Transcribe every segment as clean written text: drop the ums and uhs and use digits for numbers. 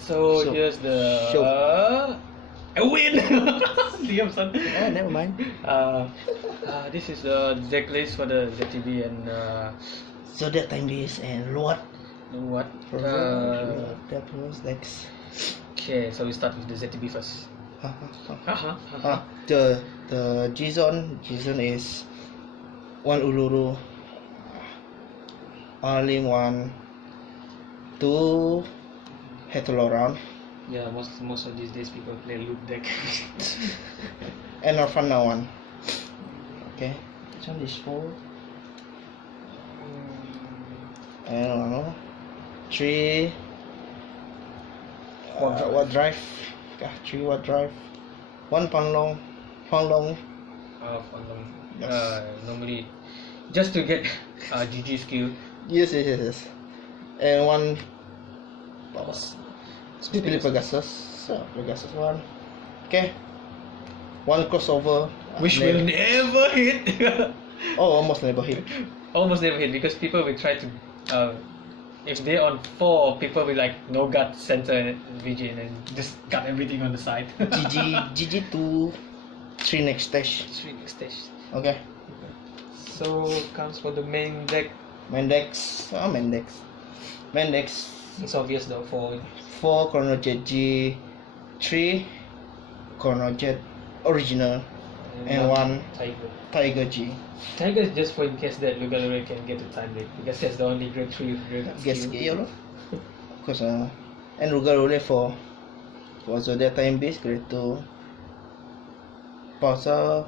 So here's the I win. Diam son. Never mind. This is the decklist for the ZTB and Zodiac time base and what? That was next. Okay, so we start with the ZTB first. The G zone is one Uluru. Only 1, 2 Hetero round. Yeah, most of these days people play loop deck. And Orphana one. Okay, this one is 4. I don't know. 3. What drive? Yeah, 3 what drive? 1 Panglong. Panglong. Yes. Normally, just to get GG skill. Yes. And 1 Split Pegasus. So Pegasus 1. Okay. 1 crossover. Which will never hit. Almost never hit. Almost never hit because people will try to. If they're on 4, people will like no gut center VG and then just cut everything on the side. GG 2 3 next stage. Okay. So comes for the main deck. Main decks. It's obvious though. 4 Chronojet G, 3 Chronojet original, and 1 Tiger G. Tiger is just for in case that Lugalore can get a time lead because that's the only grade 3 Guess yellow. Of course, and Lugalore for Zodiac time base grade 2. Pausa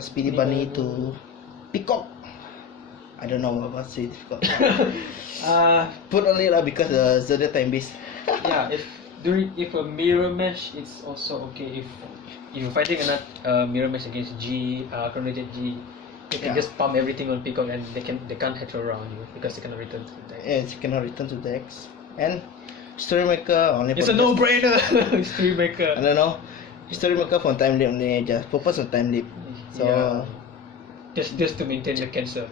Speedy Bunny to Peacock. I don't know what to say difficult. Put only lah because the Zodiac time base. Yeah, if a mirror mesh, it's also okay. If you're fighting another mirror mesh against G, Chronojet G, you can just pump everything on Peacock and they can't hetero around you because they cannot return to the deck. Yes, you cannot return to decks. And Storymaker only. It's a no-brainer. Storymaker. I don't know. Storymaker for time leap only, just purpose of time leap. So just to maintain the cancer.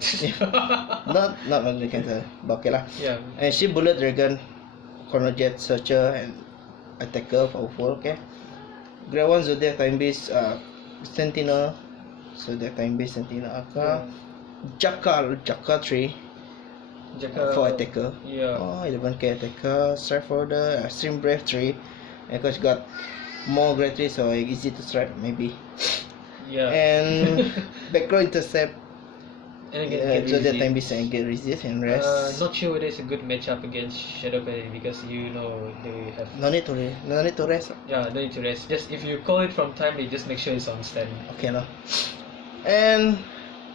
not only cancer, but okay lah. Yeah. And she Bullet Dragon, Chronojet Searcher and Attacker powerful. Okay. Grade 1 Zodiac time base Sentinel. Zodiac time base Sentinel Aka. Jaka 3. For attacker. Yeah. 11k attacker. Strike for the Stream Brave 3. And because got more grade 3, so easy to strike maybe. Yeah. And background intercept. And again, Zodiac time base and get resist and rest. Not sure whether it's a good matchup against Shadow Penny because you know they have. No need to rest. Yeah, no need to rest. Just if you call it from time, just make sure it's on stand. Okay no. And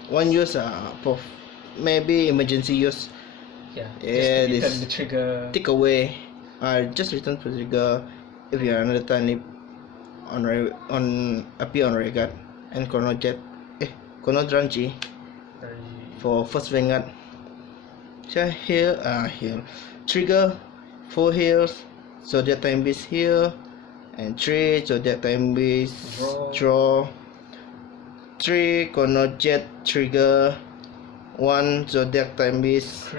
one use maybe emergency use. Yeah. Yeah. Just return the trigger. Take away. Just return to the trigger if you are another time leap on appear on Regard and Chronojet. Chronodran G. For first Vanguard. So here trigger 4 heals, Zodiac time base here, and 3 Zodiac time base draw 3 Chronojet trigger, 1 Zodiac time base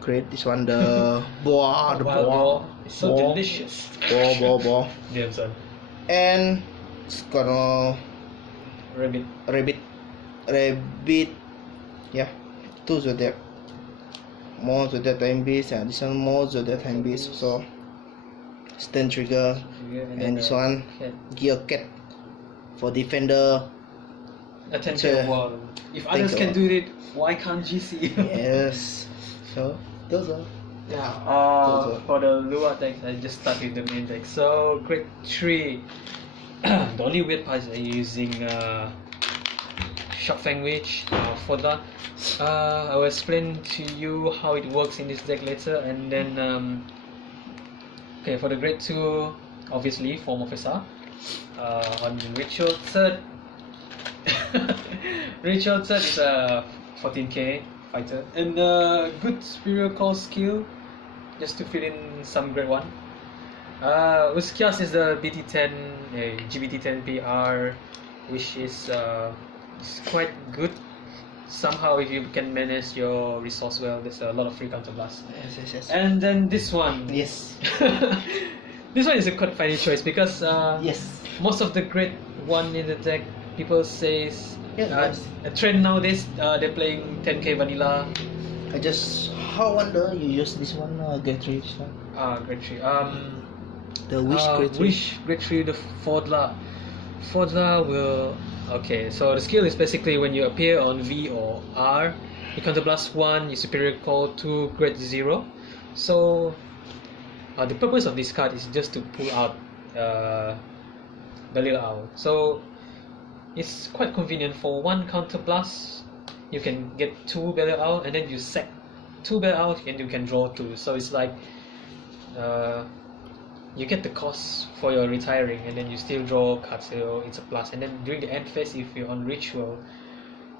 create this one the boar. It's so delicious. Boar. Damn son. And it's gonna rabbit. Yeah, 2 Zodiac. More Zodiac time base and this one more Zodiac time base. So stand trigger and this one gear cat for defender. Attention wall. If others can do it, why can't GC? Yes. So those are. Yeah. For the Lua deck, I just start with the main deck. So grade 3. The only weird part is using Shock Fang Witch for that. I will explain to you how it works in this deck later, and then okay, for the grade 2, obviously Form of SR on Ritual 3rd. Ritual 3rd is a 14k fighter and good superior call skill just to fill in some grade 1. Uskias is the BT10 GBT10 PR, which is quite good. Somehow if you can manage your resource well, there's a lot of free counter blast. Yes. And then this one. Yes. This one is a quite funny choice because Yes. most of the great one in the deck, people says Yes. a trend nowadays. They're playing 10k vanilla. I just how wonder you use this one get rich. Grade 3. The wish grade 3. Wish grade 3, the Fodla. Fodla will. Okay, so the skill is basically when you appear on V or R, you counterblast 1, you superior call 2, grade 0. So the purpose of this card is just to pull out the little owl. So it's quite convenient. For 1 counterblast, you can get 2 belly owl, and then you sack 2 belly owl and you can draw 2. So it's like you get the cost for your retiring, and then you still draw cards, so it's a plus. And then during the end phase, if you're on ritual,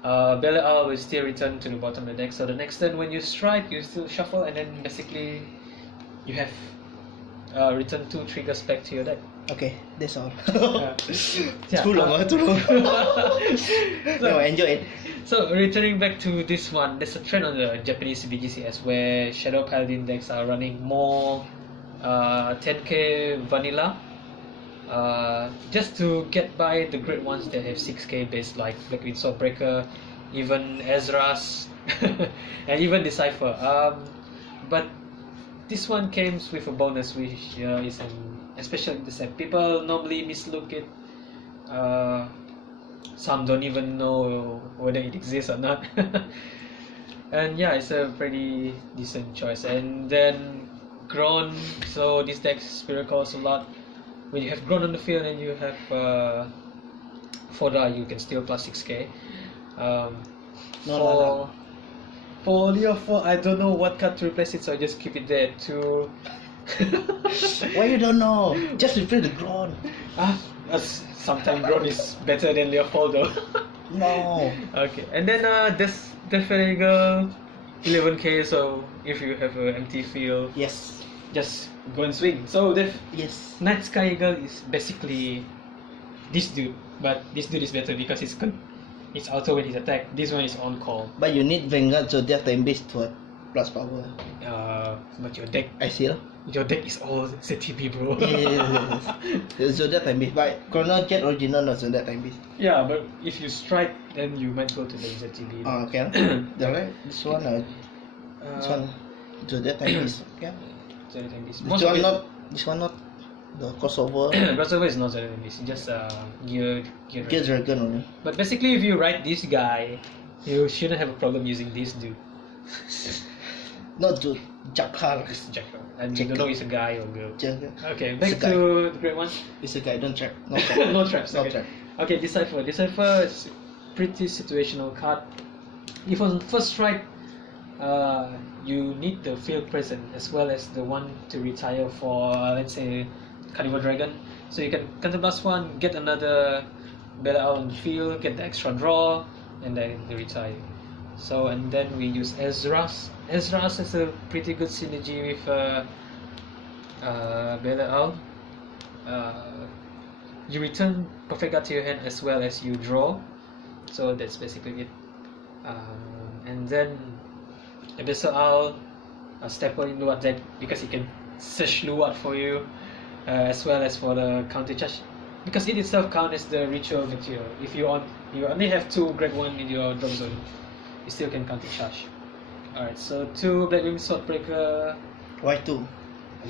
belly owl will still return to the bottom of the deck. So the next turn when you strike, you still shuffle, and then basically you have return 2 triggers back to your deck. Okay, that's all. Yeah, Too long, too long. No, enjoy it. So returning back to this one, there's a trend on the Japanese BGCS where Shadow Paladin decks are running more 10k vanilla, just to get by the great ones that have 6k base, like Blackwind Swordbreaker, even Ezra's, and even Decipher. But this one comes with a bonus, which is especially in the set. People normally mislook it. Some don't even know whether it exists or not. And yeah, it's a pretty decent choice. And then Grown, so this deck spirit calls a lot. When you have Grown on the field and you have Fodra, you can still plus 6k. For Leo 4, I don't know what card to replace it, so I just keep it there to. Why you don't know? Just replace the Grown. Sometimes Grown is better than Leo 4 though. No. Okay, and then there's definitely 11k, so if you have an empty field, Yes. just go and swing. So Yes. Night Sky Eagle is basically this dude, but this dude is better because it's auto when he's attacked. This one is on call. But you need Vanguard so that time base to plus power. But your deck is all ZTB, bro. Yes. So that time base. But Chrono Jet original not so that time base. Yeah, but if you strike, then you might go to the ZTB. Okay. The right. This one so that time base. Okay. This one not the crossover. Crossover is not ZTB, it's just gear Dragon only. But basically, if you ride this guy, you shouldn't have a problem using this dude. Not to Jackal. It's Jackal. And you don't know it's a guy or girl. Jackal. Okay, back to the great one. It's a guy, don't trap. No trap. No traps. No Okay. trap. Okay, Decipher. Decipher is pretty situational card. If on first strike, you need the field present as well as the one to retire for, let's say, Carnival Dragon. So you can counterblast 1, get another Bella out on the field, get the extra draw, and then they retire. So, and then we use Ezra's. Ezra's is a pretty good synergy with Bella Owl. You return Perfect Guard to your hand as well as you draw. So that's basically it. And then Abyssal Owl, staple in Luat deck because it can search Luat for you, as well as for the counter charge. Because it itself counts as the ritual material. If you only have 2 grade 1 in your drop zone, you still can counter charge. Alright, so 2 Blackwing Swordbreaker. Why 2?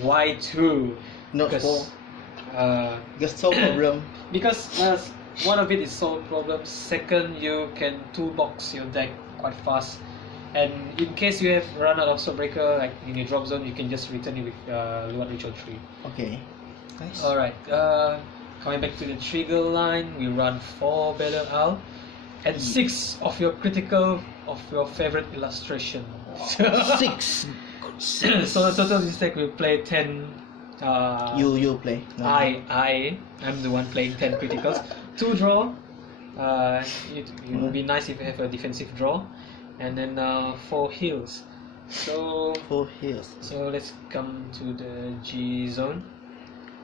Why 2? Not Because 4. Just solve problem. Because one of it is solve problems. Second, you can toolbox your deck quite fast. And in case you have run out of Swordbreaker, like in your drop zone, you can just return it with Luat Ritual 3. Okay. Nice. Alright, coming back to the trigger line, we run 4 Battle Owl and 6 of your critical of your favorite illustration. 6. So total this deck will play 10. You play. No. I'm the one playing 10 criticals. 2 draw. It would be nice if you have a defensive draw, and then 4 heals. So 4 heals. So let's come to the G zone.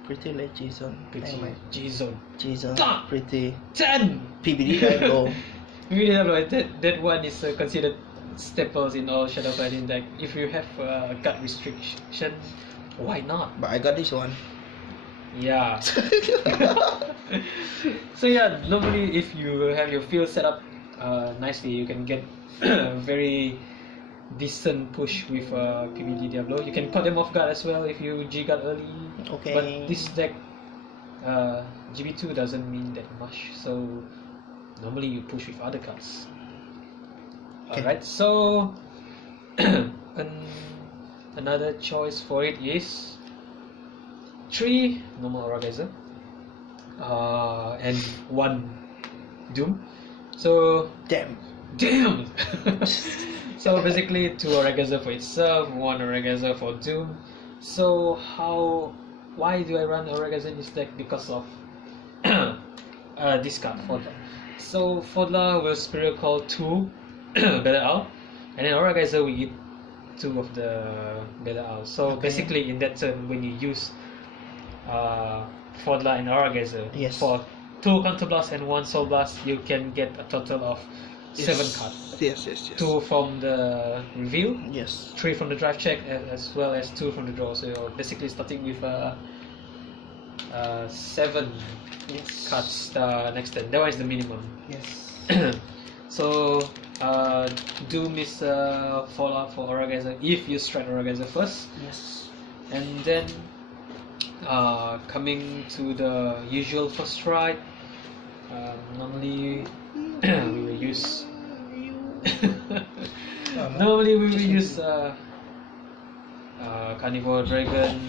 Pretty late G zone. Pretty G zone. G zone. Pretty 10. PBD right go. That one is considered staples in all Shadow Paladin deck. If you have a card restriction, why not? But I got this one. Yeah. So yeah, normally if you have your field set up nicely, you can get very decent push with PBD Diablo. You can cut them off guard as well if you G guard early. Okay. But this deck GB2 doesn't mean that much, so normally you push with other cards. Okay. Alright, so another choice for it is 3 normal Aura Geyser and 1 Doom. So Damn. So basically 2 Aura Geyser for itself, 1 Aura Geyser for Doom. So why do I run Aura Geyser in this deck? Because of this card, Fodla. So Fodla will Spirit Call 2 Battle Owl, and then Aura Geyser will eat 2 of the Battle Owl. So Okay. basically in that turn, when you use Fodla and Aura Geyser Yes. for 2 Counter Blast and 1 Soul Blast, you can get a total of 7 cards. Yes. 2 from the reveal, Yes. 3 from the drive check, as well as 2 from the draw. So you're basically starting with 7 Yes. cards next turn. That one is the minimum. Yes. So Doom is fallout for Aura Geyser if you strike Aura Geyser first, Yes. and then coming to the usual first strike. Normally we will use. Normally we will use Carnivore Dragon,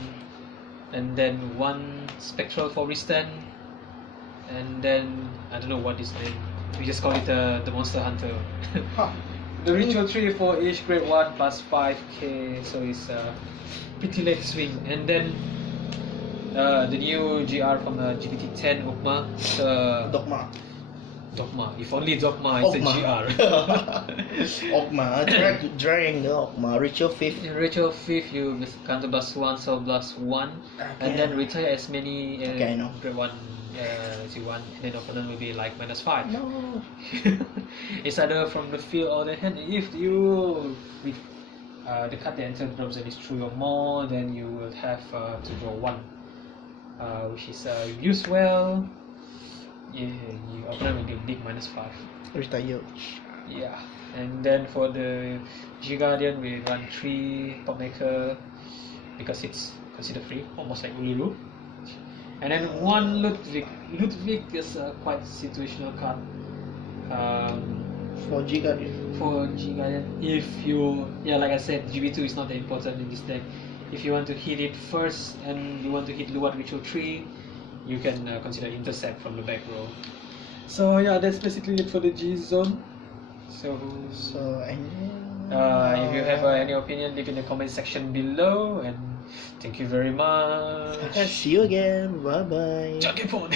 and then 1 Spectral for Restand, and then I don't know what is name. We just call it the Monster Hunter. Huh. The Ritual 3 for each grade 1 plus 5k, so it's pretty late swing. And then the new GR from the GPT-10 Ogma, Dogma. Dogma. If only Dogma is a GR. Ogma. Drawing the Ogma. Ritual 5th. In Ritual 5th, you counter blast 1, soul blast 1, and then retire as many Okay, I know. grade 1 as you want, and then opponent will be like -5. No. It's either from the field or the hand. If you with the card that enters drops and is 3 or more, then you will have to draw 1, which is used well. Yeah, your opponent will get big -5. Retire. Yeah, and then for the G Guardian, we run 3 Top Maker because it's considered free, almost like Ululu. And then 1 Ludwig. Ludwig is a quite situational card. For Giga. For G Guardian, if you, like I said, GB2 is not that important in this deck. If you want to hit it first and you want to hit Luwad Ritual 3, you can consider Intercept from the back row. So yeah, that's basically it for the G zone. So And if you have any opinion, leave in the comment section below, and thank you very much. see you again. Bye bye. Jangan phone.